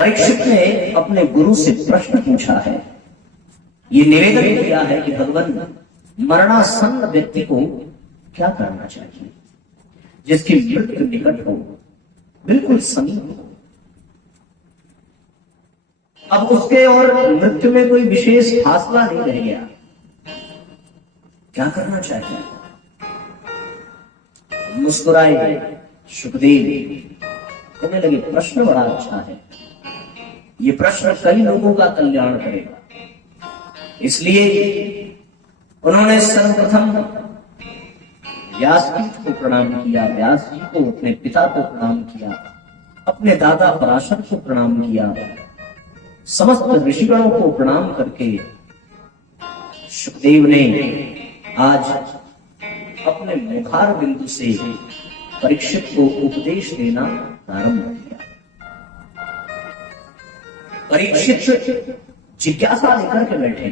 परीक्षित ने अपने गुरु से प्रश्न पूछा है, ये निवेदन किया है कि भगवान, मरणासन्न व्यक्ति को क्या करना चाहिए जिसकी मृत्यु निकट हो, बिल्कुल समीप हो। अब उसके और मृत्यु में कोई विशेष फासला नहीं रह गया, क्या करना चाहिए? मुस्कुराए सुखदेव, कहने लगे प्रश्न बड़ा अच्छा है, ये प्रश्न कई लोगों का कल्याण करेगा। इसलिए उन्होंने सर्वप्रथम व्यासपीठ को प्रणाम किया, व्यास जी को, अपने पिता को प्रणाम किया, अपने दादा पराशर को प्रणाम किया, समस्त ऋषिगणों को प्रणाम करके सुखदेव ने आज अपने मुखार बिंदु से परीक्षित को उपदेश देना प्रारंभ किया। परीक्षित जिज्ञासा लेकर के बैठे,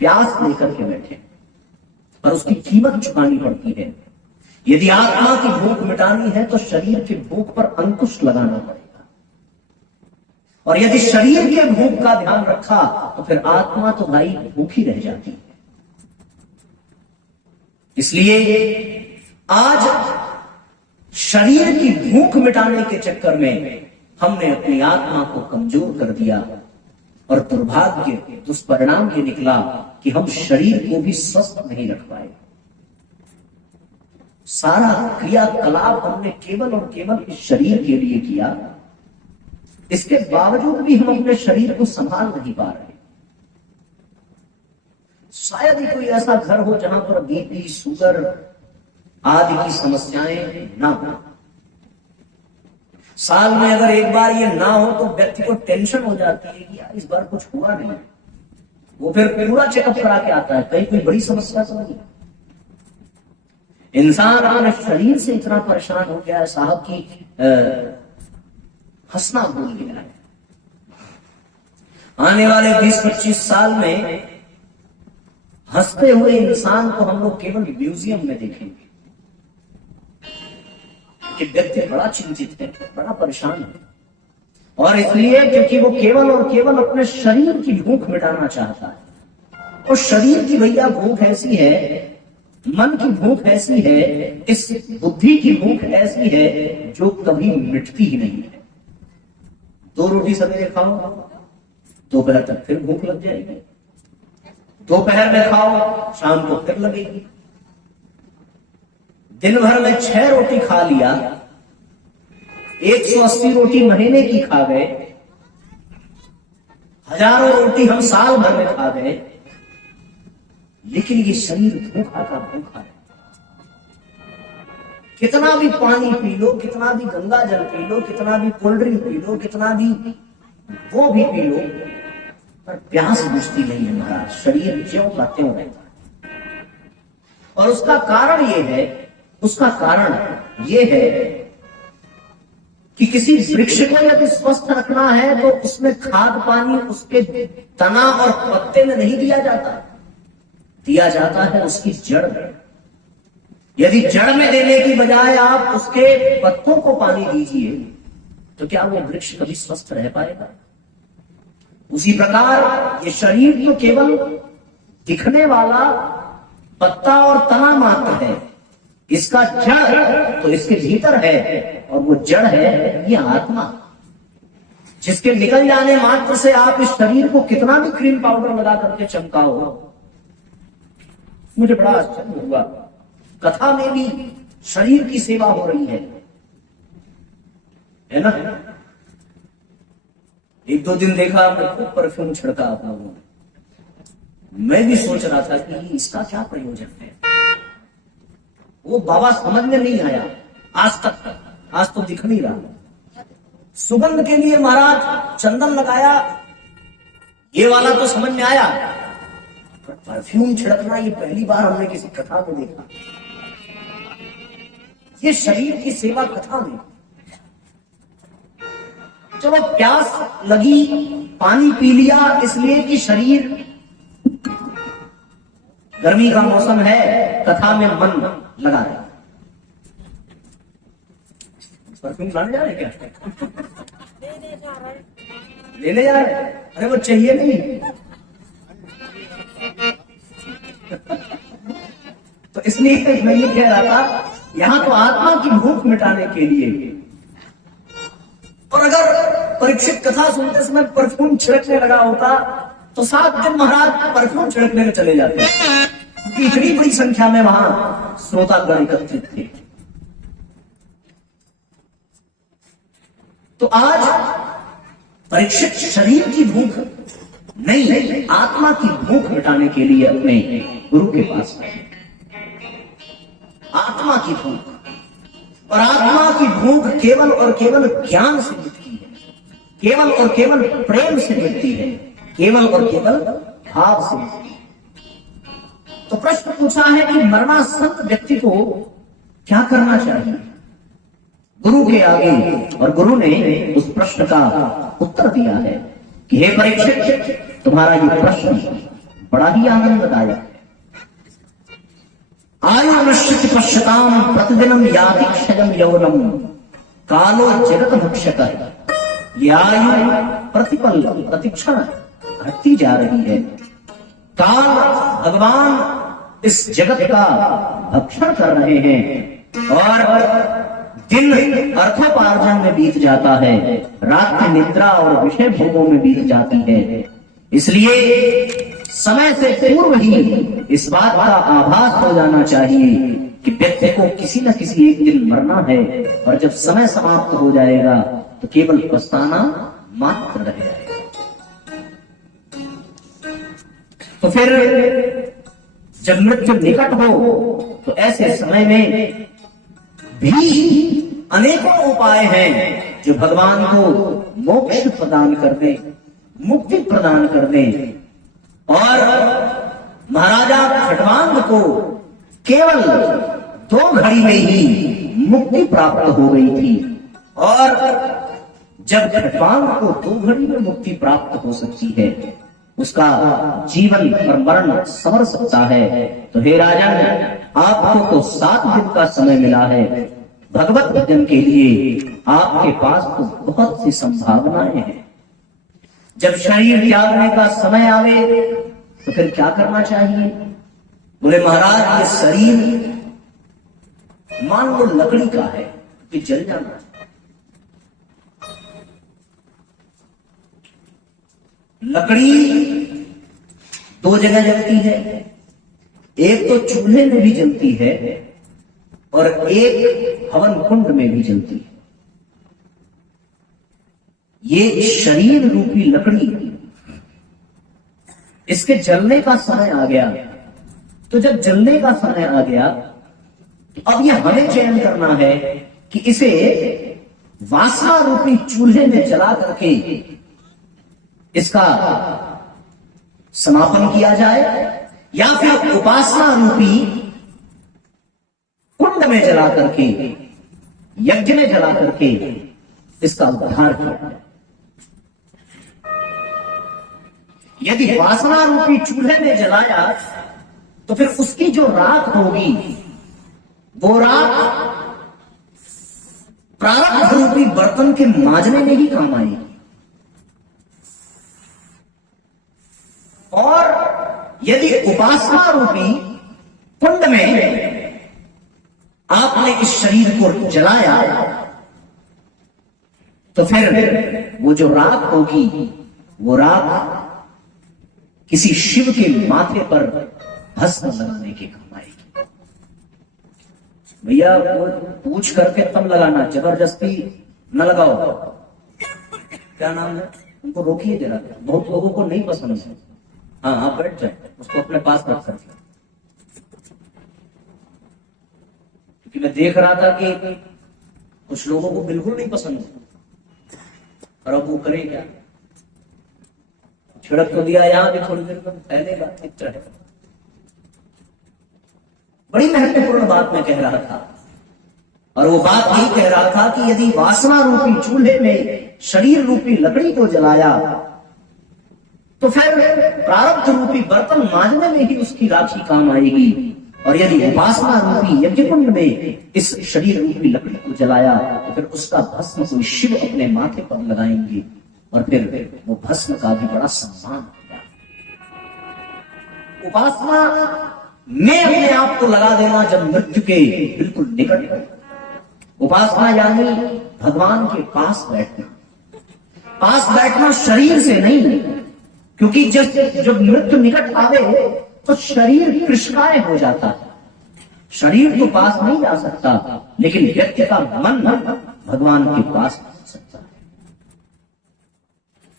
प्यास लेकर के बैठे, पर उसकी कीमत चुकानी पड़ती है। यदि आत्मा की भूख मिटानी है तो शरीर की भूख पर अंकुश लगाना पड़ेगा, और यदि शरीर के भूख का ध्यान रखा तो फिर आत्मा तो भाई भूखी रह जाती है। इसलिए आज शरीर की भूख मिटाने के चक्कर में हमने अपनी आत्मा को कमजोर कर दिया, और दुर्भाग्य, दुष्परिणाम ये निकला कि हम शरीर को भी स्वस्थ नहीं रख पाए। सारा क्रियाकलाप हमने केवल और केवल इस शरीर के लिए किया, इसके बावजूद भी हम अपने शरीर को संभाल नहीं पा रहे। शायद ही कोई ऐसा घर हो जहां पर बीपी, शुगर आदि की समस्याएं ना हो। साल में अगर एक बार ये ना हो तो व्यक्ति को टेंशन हो जाती है कि यार इस बार कुछ हुआ नहीं। वो फिर पूरा चेकअप करा के आता है, कहीं कोई बड़ी समस्या तो नहीं। इंसान अपने शरीर से इतना परेशान हो गया है साहब की हंसना भूल गया है। आने वाले 20-25 साल में हंसते हुए इंसान को हम लोग केवल म्यूजियम में देखेंगे कि व्यक्ति बड़ा चिंतित है, बड़ा परेशान है, और इसलिए क्योंकि वो केवल और केवल अपने शरीर की भूख मिटाना चाहता है। और शरीर की भैया भूख ऐसी है, मन की भूख ऐसी है, इस बुद्धि की भूख ऐसी है जो कभी मिटती ही नहीं है। 2 रोटी सवेरे खाओ, दोपहर तक फिर भूख लग जाएगी, दोपहर में खाओ, शाम को फिर लगेगी। दिन भर में 6 रोटी खा लिया, 180 रोटी महीने की खा गए, हजारों रोटी हम साल भर में खा गए, लेकिन ये शरीर भूखा का भूखा है। कितना भी पानी पी लो, कितना भी गंगा जल पी लो, कितना भी कोल्ड ड्रिंक पी लो, कितना भी वो भी पी लो, पर प्यास बुझती नहीं है महाराज। शरीर ज्यों का त्यों रहता है। और उसका कारण ये है कि किसी वृक्ष को यदि स्वस्थ रखना है तो उसमें खाद पानी उसके तना और पत्ते में नहीं दिया जाता है उसकी जड़ में। यदि जड़ में देने की बजाय आप उसके पत्तों को पानी दीजिए तो क्या वो वृक्ष कभी स्वस्थ रह पाएगा? उसी प्रकार ये शरीर तो केवल दिखने वाला पत्ता और तना मात्र है, इसका जड़ तो इसके भीतर है, और वो जड़ है ये आत्मा, जिसके निकल जाने मात्र से आप इस शरीर को कितना भी क्रीम पाउडर लगा करके चमकाओ। मुझे बड़ा आश्चर्य हुआ, कथा में भी शरीर की सेवा हो रही है ना। 1-2 दिन देखा हमने खूब परफ्यूम छिड़का आप लोगों ने। मैं भी सोच रहा था कि इसका क्या प्रयोजन है, वो बाबा समझ में नहीं आया आज तक, आज तो दिख नहीं रहा। सुगंध के लिए महाराज चंदन लगाया, ये वाला तो समझ में आया, पर परफ्यूम छिड़कना ये पहली बार हमने किसी कथा में देखा। ये शरीर की सेवा कथा में। चलो प्यास लगी, पानी पी लिया, इसलिए कि शरीर, गर्मी का मौसम है, कथा में मन लगा रहे। परफ्यूम लाने जा रहे क्या? लेने जा रहे, अरे वो चाहिए नहीं। तो इसलिए मैं ये कह रहा था, यहां तो आत्मा की भूख मिटाने के लिए। और अगर परीक्षित कथा सुनते समय परफ्यूम छिड़कने लगा होता तो 7 दिन महाराज परफ्यूम छिड़कने में चले जाते, क्योंकि इतनी बड़ी संख्या में वहां श्रोतागण एकत्रित थे। तो आज परीक्षित शरीर की भूख नहीं, आत्मा की भूख मिटाने के लिए अपने गुरु के पास आए। आत्मा की भूख, और आत्मा की भूख केवल और केवल ज्ञान से मिटती है, केवल और केवल प्रेम से मिटती है, केवल और केवल भाव से मिटती है। तो प्रश्न पूछा है कि मरणासन्न व्यक्ति को क्या करना चाहिए गुरु के आगे, और गुरु ने उस प्रश्न का उत्तर दिया है कि हे परीक्षित, तुम्हारा ये प्रश्न बड़ा ही आनंददायक है। आयु नश्यति पश्यताम प्रतिदिनम याति क्षयम यौवनम कालो जगत भक्षक। ये आयु प्रतिपल प्रतिक्षण घटती जा रही है। काल भगवान इस जगत का भक्षण कर रहे हैं, और दिन अर्थोपार्जन में बीत जाता है, रात की निद्रा और विषय भोगों में बीत जाती है। इसलिए समय से पूर्व ही इस बात का आभास हो जाना चाहिए कि व्यक्ति को किसी न किसी एक दिन मरना है, और जब समय समाप्त हो जाएगा तो केवल पछताना मात्र रह जाएगा। तो फिर जब मृत्यु निकट हो तो ऐसे समय में भी अनेकों उपाय हैं जो भगवान को मोक्ष प्रदान कर दे, मुक्ति प्रदान कर दे। और महाराजा खटवांग को केवल 2 घड़ी में ही मुक्ति प्राप्त हो गई थी, और जब खटवांग को 2 घड़ी में मुक्ति प्राप्त हो सकती है, उसका जीवन और मरण संवर सकता है। तो हे राजन, आपको तो 7 दिन का समय मिला है भगवत भजन के लिए, आपके पास तो बहुत सी संभावनाएं हैं। जब शरीर त्यागने का समय आवे तो फिर क्या करना चाहिए? बोले महाराज, ये शरीर मान लो लकड़ी का है कि जल जाना चाहिए। लकड़ी 2 जगह जलती है, एक तो चूल्हे में भी जलती है और एक हवन कुंड में भी जलती है। ये शरीर रूपी लकड़ी, इसके जलने का समय आ गया। तो जब जलने का समय आ गया तो अब यह हमें चयन करना है कि इसे वासना रूपी चूल्हे में जला करके इसका समापन किया जाए, या फिर उपासना रूपी कुंड में जला करके, यज्ञ में जला करके इसका उद्धार किया जाए। यदि वासना रूपी चूल्हे में जलाया तो फिर उसकी जो राख होगी वो राख प्रारब्ध रूपी बर्तन के मांजने में ही काम आएगी। और यदि उपासना रूपी कुंड में आपने इस शरीर को जलाया तो फिर वो जो राख होगी वो राख किसी शिव के माथे पर भस्म लगाने के काम आएगी। भैया वो पूछ करके तब लगाना, जबरदस्ती न लगाओ। क्या नाम है? उनको रोकिए जरा, बहुत लोगों को नहीं पसंद है। हाँ, आप बैठ जाए, उसको अपने पास रख सकते। क्योंकि मैं देख रहा था कि कुछ लोगों को बिल्कुल नहीं पसंद है, और अब वो करे क्या? छिड़क तो दिया, यहां भी थोड़ी देर में फैलेगा, चढ़ेगा। बड़ी महत्वपूर्ण बात मैं कह रहा था, और वो बात यही कह रहा था कि यदि वासना रूपी चूल्हे में शरीर रूपी लकड़ी को जलाया तो फिर प्रारब्ध रूपी बर्तन मांजने में ही उसकी राखी काम आएगी, और यदि उपासना रूपी यज्ञ कुंड में इस शरीर रूपी लकड़ी को जलाया तो फिर उसका भस्म कोई शिव अपने माथे पर लगाएंगे और फिर वो भस्म का भी बड़ा सम्मान होगा। उपासना में अपने आप को लगा देना जब मृत्यु के बिल्कुल निकट हो। उपासना यानी भगवान के पास बैठना शरीर से नहीं, क्योंकि जब मृत्यु निकट आवे तो शरीर कृशकाय हो जाता है। शरीर तो पास नहीं जा सकता, लेकिन व्यक्ति का मन भगवान के पास जा सकता है।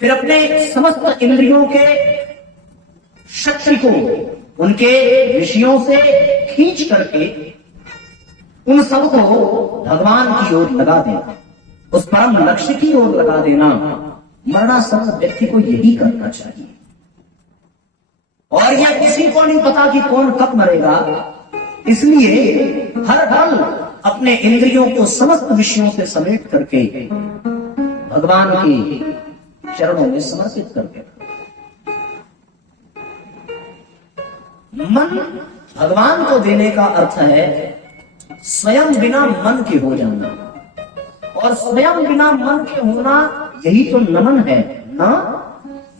फिर अपने समस्त इंद्रियों के शक्ति को उनके विषयों से खींच करके उन सबको भगवान की ओर लगा देना, उस परम लक्ष्य की ओर लगा देना। मरणासन्न व्यक्ति को यही करना चाहिए। और यह किसी को नहीं पता कि कौन कब मरेगा, इसलिए हर पल अपने इंद्रियों को समस्त विषयों से समेट करके भगवान के चरणों में समर्पित करके मन भगवान को देने का अर्थ है स्वयं बिना मन के हो जाना, और स्वयं बिना मन के होना यही तो नमन है ना।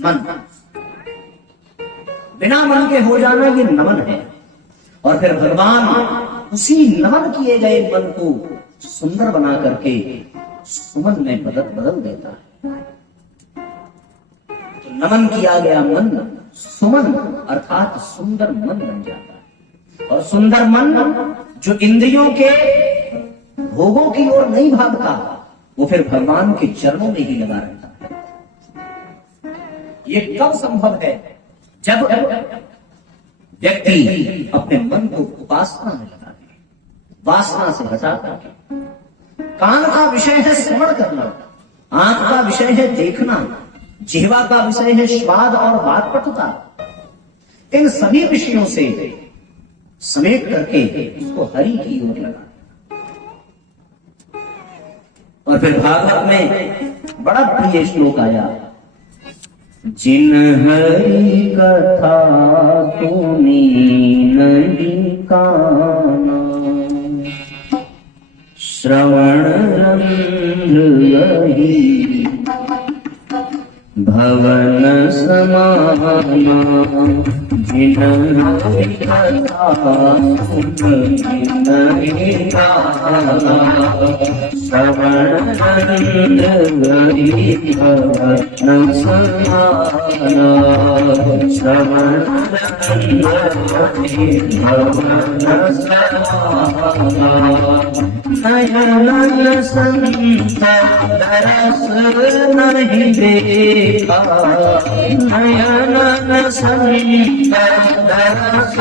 मन बिना मन के हो जाना ये नमन है। और फिर भगवान उसी नमन किए गए मन को सुंदर बना करके सुमन में बदल देता है। तो नमन किया गया मन सुमन अर्थात सुंदर मन बन जाता है। और सुंदर मन जो इंद्रियों के भोगों की ओर नहीं भागता, वो फिर भगवान के चरणों में ही लगा रहता है। ये कब संभव है? जब व्यक्ति अपने मन को उपासना में लगा दे, वासना से हटा करके। कान का विषय है श्रवण करना, आंख का विषय है देखना, जिह्वा का विषय है स्वाद और वाक्पटुता। इन सभी विषयों से समेट करके उसको हरि की ओर लगा। और फिर भागवत में बड़ा प्रिय श्लोक आया, जिन हरि कथा तुमी नहीं काना, श्रवण रंध्र वही भवन समाना, जिन हरि कथा तुमी नहीं काना, श्रवण रंध्र वही भवन समाना, श्रवण रंध्र वही भवन समाना, नयन संत दरस नहीं देखा, नयन संत दरस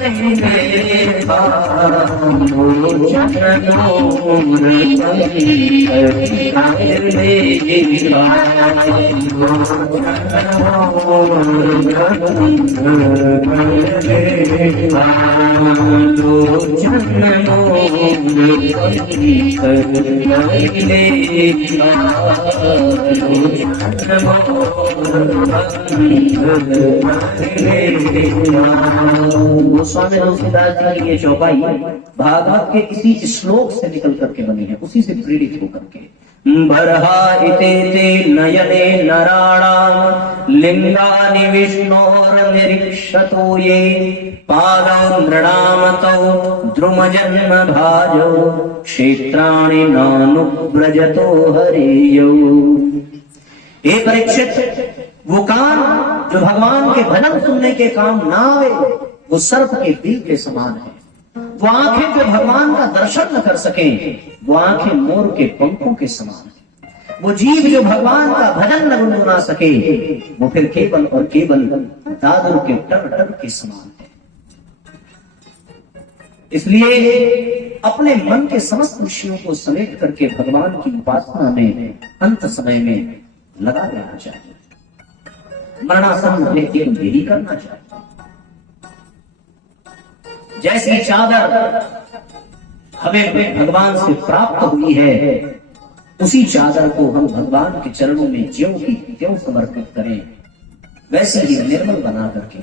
नहीं देखा, गोस्वामी तुलसीदास जी की ये चौपाई भागवत के इसी श्लोक से निकल करके बनी है, उसी से प्रेरित होकर के। बर्हा इते ते नयने नराणाम लिंगानि विष्णोर निरीक्षतो ये, पादौ नृणाम तौ द्रुम जन्म भाजो, क्षेत्राणि नानुव्रजतो हरियो। हे परीक्षित, वो कान जो भगवान के भजन सुनने के काम ना आवे, वो सर्प के बिल के समान है। वो आंखें जो भगवान का दर्शन न कर सके, वो आंखें मोर के पंखों के समान है। वो जीव जो भगवान का भजन न गुनगुना सके, वो फिर केवल और केवल दादर के टर के समान है। इसलिए अपने मन के समस्त विषयों को समेट करके भगवान की उपासना में अंत समय में लगा देना चाहिए। मरणासन्न व्यक्ति को यही करना चाहिए। जैसी चादर हमें भगवान से प्राप्त हुई है, उसी चादर को हम भगवान के चरणों में ज्यों की त्यों समर्पित करें, वैसे ही निर्मल बना करके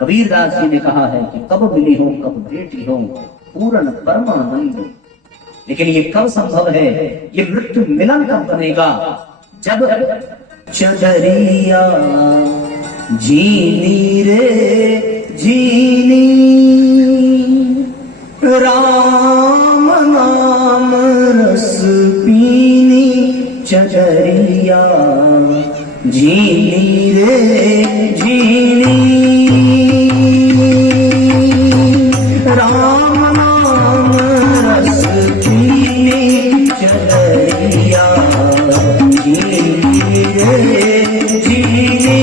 कबीरदास जी ने कहा है कि कब मिली हो कब भेटी हो पूर्ण परमानंद। लेकिन ये कब संभव है, ये मृत्यु मिलन कब बनेगा, जब चदरिया जीनी रे जीनी राम नाम रस पीनी, चदरिया जीनी रे जीनी राम नाम रस पीनी, चदरिया जीनी रे जीनी।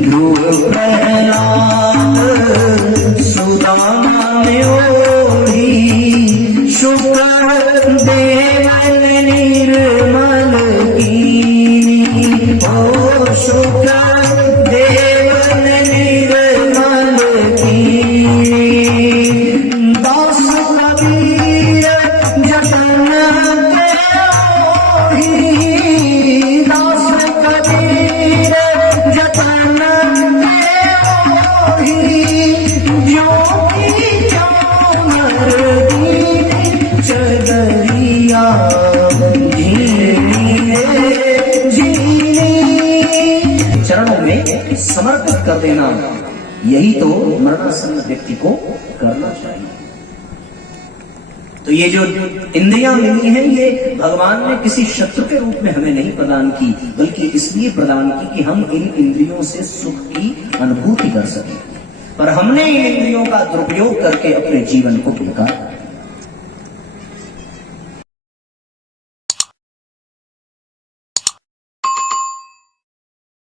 ध्रुव प्रहलाद सुदामा में ओढ़ी, शुक्र देवन निर्मल कीनी, ओ शुक्र देवन निर्मल कीनी। दास कबीर जतन के ओढ़ी, दास कबीर जतन के ओढ़ी, ज्योति चानर दीनी, चदरिया जीनी रे जीनी। चरणों में समर्पित कर देना, यही तो मरणासन्न व्यक्ति को करना चाहिए। तो ये जो इंद्रियां मिली हैं, ये भगवान ने किसी शत्रु के रूप में हमें नहीं प्रदान की, बल्कि इसलिए प्रदान की कि हम इन इंद्रियों से सुख की अनुभूति कर सकें। पर हमने इन इंद्रियों का दुरुपयोग करके अपने जीवन को बेकार